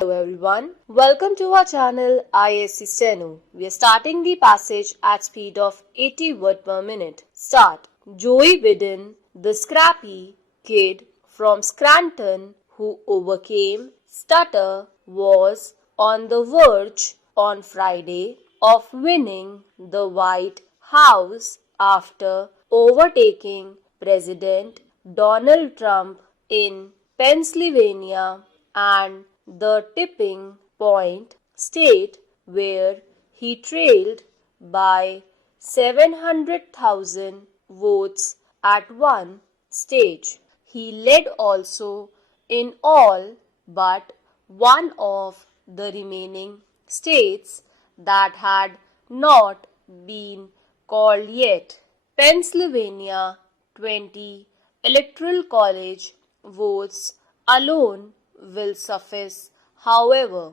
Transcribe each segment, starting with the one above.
Hello everyone, welcome to our channel ISC Steno. We are starting the passage at speed of 80 words per minute. Start. Joey Biden, the scrappy kid from Scranton who overcame stutter, was on the verge on Friday of winning the White House after overtaking President Donald Trump in Pennsylvania and the tipping point state where he trailed by 700,000 votes at one stage. He led also in all but one of the remaining states that had not been called yet. Pennsylvania 20 Electoral College votes alone will suffice. However,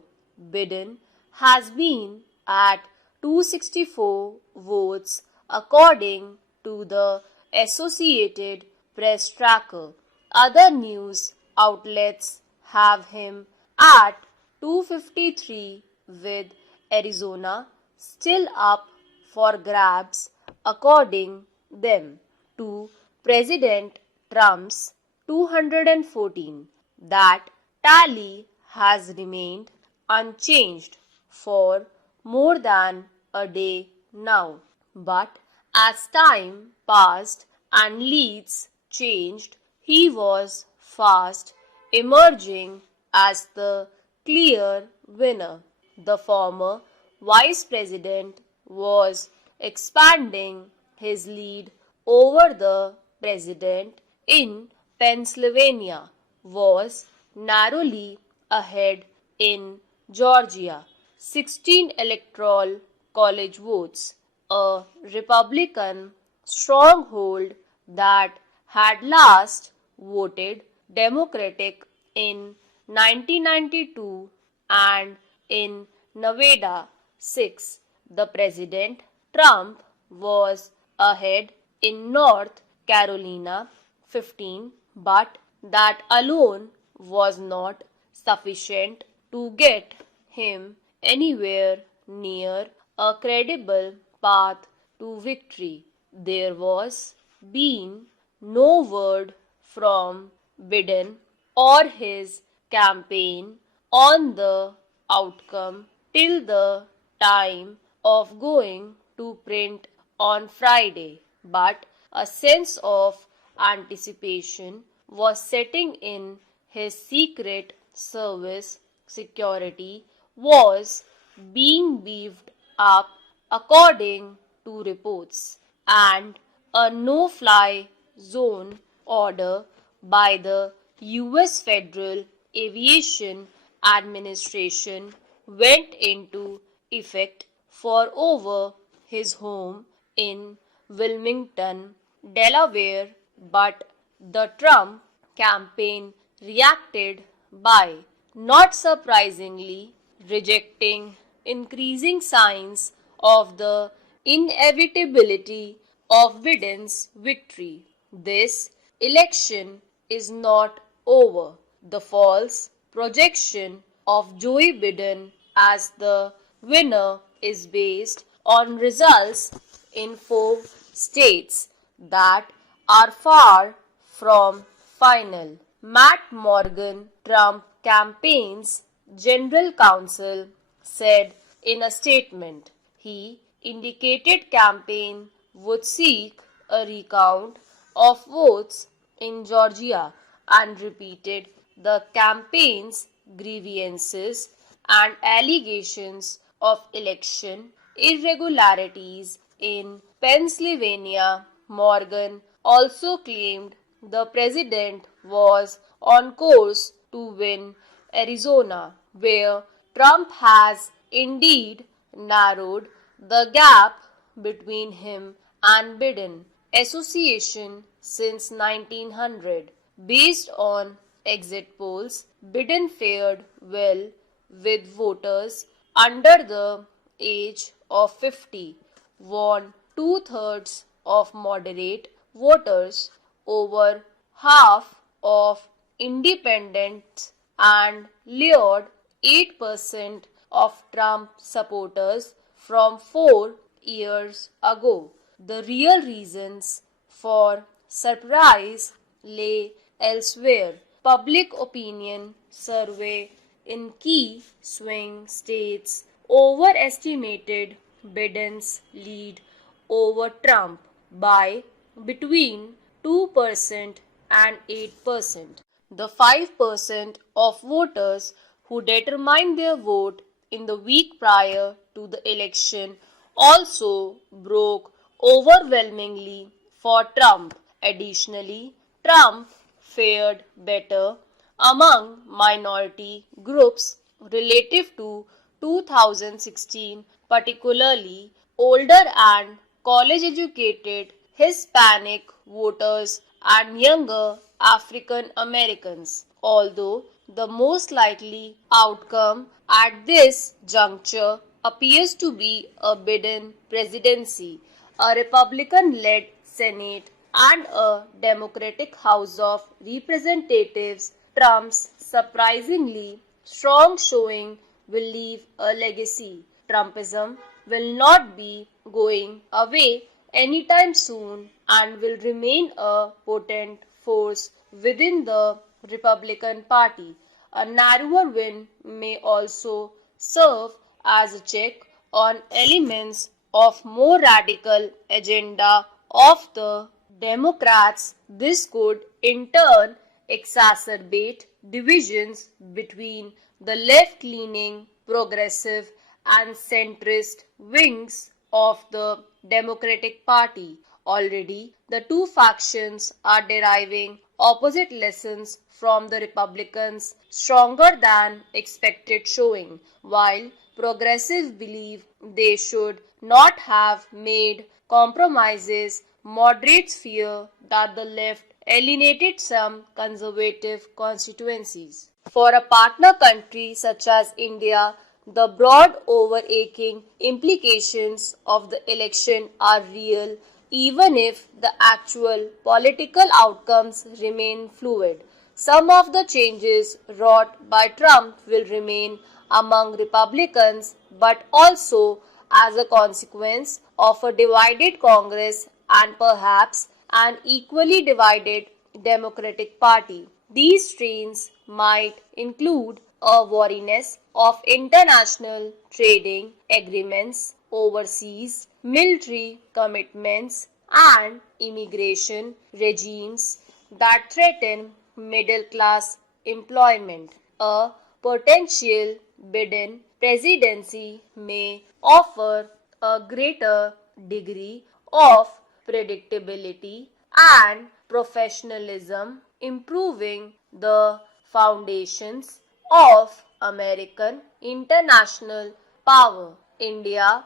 Biden has been at 264 votes according to the Associated Press tracker. Other news outlets have him at 253 with Arizona still up for grabs according them to President Trump's 214. That tally has remained unchanged for more than a day now. But as time passed and leads changed, he was fast emerging as the clear winner. The former vice president was expanding his lead over the president in Pennsylvania, was narrowly ahead in Georgia, 16 electoral college votes, a Republican stronghold that had last voted Democratic in 1992, and in Nevada 6. The President Trump was ahead in North Carolina 15, but that alone was not sufficient to get him anywhere near a credible path to victory. There was been no word from Biden or his campaign on the outcome till the time of going to print on Friday, but a sense of anticipation was setting in. His secret service security was being beefed up according to reports, and a no-fly zone order by the US Federal Aviation Administration went into effect for over his home in Wilmington, Delaware, but the Trump campaign reacted by, not surprisingly, rejecting increasing signs of the inevitability of Biden's victory. This election is not over. The false projection of Joe Biden as the winner is based on results in 4 states that are far from final. Matt Morgan, Trump campaign's general counsel, said in a statement he indicated campaign would seek a recount of votes in Georgia and repeated the campaign's grievances and allegations of election irregularities in Pennsylvania. Morgan also claimed the president was on course to win Arizona, where Trump has indeed narrowed the gap between him and Biden association since 1900. Based on exit polls, Biden fared well with voters under the age of 50, won 2/3 of moderate voters, over half of independents, and lured 8% of Trump supporters from 4 years ago. The real reasons for surprise lay elsewhere. Public opinion survey in key swing states overestimated Biden's lead over Trump by between 2% and 8%. The 5% of voters who determined their vote in the week prior to the election also broke overwhelmingly for Trump. Additionally, Trump fared better among minority groups relative to 2016, particularly older and college-educated Hispanic voters and younger African Americans. Although the most likely outcome at this juncture appears to be a Biden presidency, a Republican-led Senate, and a Democratic House of Representatives, Trump's surprisingly strong showing will leave a legacy. Trumpism will not be going away anytime soon and will remain a potent force within the Republican Party. A narrower win may also serve as a check on elements of more radical agenda of the Democrats. This could in turn exacerbate divisions between the left-leaning, progressive and centrist wings of the Democratic Party. Already, the two factions are deriving opposite lessons from the Republicans' stronger than expected showing. While progressives believe they should not have made compromises, moderates fear that the left alienated some conservative constituencies. For a partner country such as India, the broad overarching implications of the election are real, even if the actual political outcomes remain fluid. Some of the changes wrought by Trump will remain among Republicans, but also as a consequence of a divided Congress and perhaps an equally divided Democratic Party. These strains might include a wariness of international trading agreements, overseas military commitments, and immigration regimes that threaten middle-class employment. A potential Biden presidency may offer a greater degree of predictability and professionalism, improving the foundations of American international power. India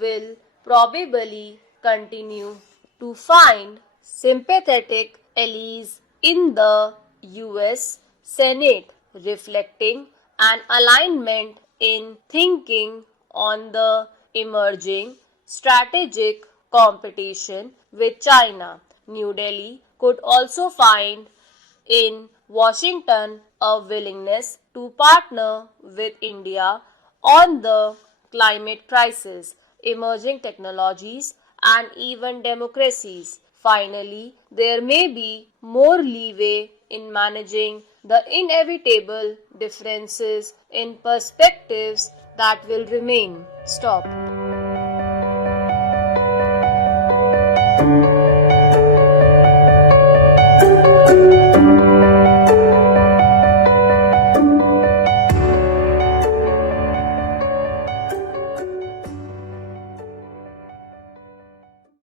will probably continue to find sympathetic allies in the US Senate, reflecting an alignment in thinking on the emerging strategic competition with China. New Delhi could also find in Washington a willingness to partner with India on the climate crisis, emerging technologies, and even democracies. Finally, there may be more leeway in managing the inevitable differences in perspectives that will remain. Stop.